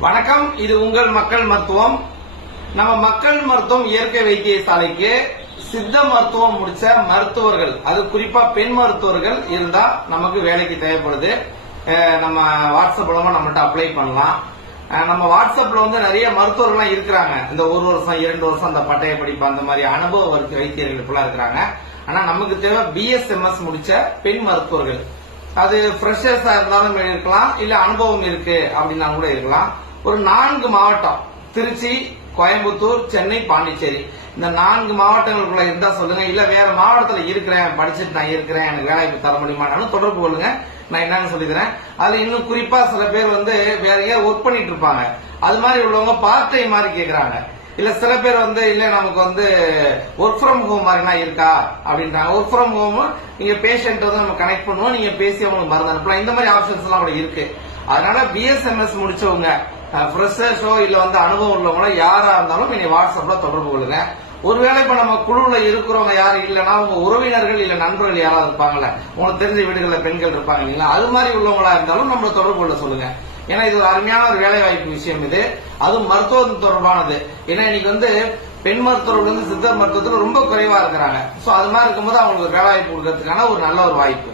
வணக்கம் இது உங்கள் மக்கள் மருத்துவம். நம்ம மக்கள் மருத்துவம் இயற்கை வைத்தியசாலைக்கு சித்த மருத்துவம் முடிச்ச மருத்துவர்கள் அது குறிப்பா பெண் மருத்துவர்கள் இருந்தா நமக்கு வேலைக்கு தேவைப்படுது. நம்ம வாட்ஸ்அப் மூலமா நம்மகிட்ட அப்ளை பண்ணலாம். நம்ம வாட்ஸ்அப்ல வந்து நிறைய மருத்துவர்கள்லாம் இருக்கிறாங்க. இந்த ஒரு வருஷம் இரண்டு வருஷம் அந்த பட்டய படிப்பு அந்த மாதிரி அனுபவ வைத்தியர்கள் இப்பெல்லாம் இருக்கிறாங்க. ஆனா நமக்கு தேவை பிஎஸ்எம்எஸ் முடிச்ச பெண் மருத்துவர்கள். அது ஃப்ரெஷர்ஸா இருந்தாலும் இருக்கலாம் இல்ல அனுபவம் இருக்கு அப்படின்னா கூட இருக்கலாம். ஒரு நான்கு மாவட்டம் திருச்சி கோயம்புத்தூர் சென்னை பாண்டிச்சேரி. இந்த நான்கு மாவட்டங்களுக்குள்ள இருந்தா சொல்லுங்க. இல்ல வேற மாவட்டத்துல இருக்கிறேன் படிச்சுட்டு நான் இருக்கிறேன் எனக்கு வேலைக்கு தர முடியுமானாலும் தொடர்பு கொள்ளுங்க. நான் என்னன்னு சொல்லிக்கிறேன். அதுல இன்னும் குறிப்பா சில பேர் வந்து வேற எங்கேயாவது ஒர்க் பண்ணிட்டு இருப்பாங்க. அது மாதிரி உள்ளவங்க பார்ட் டைம் மாதிரி கேக்குறாங்க. இல்ல சில பேர் வந்து இல்ல நமக்கு வந்து ஒர்க் ஃப்ரம் ஹோம் மாதிரினா இருக்கா? அப்படின்றாங்க. ஒர்க் ஃப்ரம் ஹோம் நீங்க பேஷண்ட் வந்து நம்ம கனெக்ட் பண்ணுவோம் நீங்க பேசி அவங்களுக்கு மருந்து அனுப்பலாம். இந்த மாதிரி ஆப்ஷன்ஸ் எல்லாம் கூட இருக்கு. அதனால பிஎஸ்எம்எஸ் முடிச்சவங்க ஃப்ரெஷர்ஸோ இல்ல வந்து அனுபவம் உள்ளவங்களோ யாரா இருந்தாலும் நீங்க வாட்ஸ்அப்ல தொடர்பு கொள்ளுங்க. ஒருவேளை இப்ப நம்ம குழுவுல இருக்கிறவங்க யாரும் இல்லைன்னா உங்க உறவினர்கள் இல்ல நண்பர்கள் யாராவது இருப்பாங்கல்ல உங்களுக்கு தெரிஞ்ச வீடுகள்ல பெண்கள் இருப்பாங்க இல்லைங்களா அது மாதிரி உள்ளவங்களா இருந்தாலும் நம்மள தொடர்பு கொள்ள சொல்லுங்க. ஏன்னா இது ஒரு அருமையான ஒரு வேலை வாய்ப்பு விஷயம் இது. அதுவும் மருத்துவம் தொடர்பானது. ஏன்னா இன்னைக்கு வந்து பெண் மருத்துவர்கள் வந்து சித்த மருத்துவத்துல ரொம்ப குறைவா இருக்கிறாங்க. சோ அது மாதிரி இருக்கும்போது அவங்களுக்கு ஒரு வேலை வாய்ப்பு கொடுக்கறதுக்கான ஒரு நல்ல ஒரு வாய்ப்பு.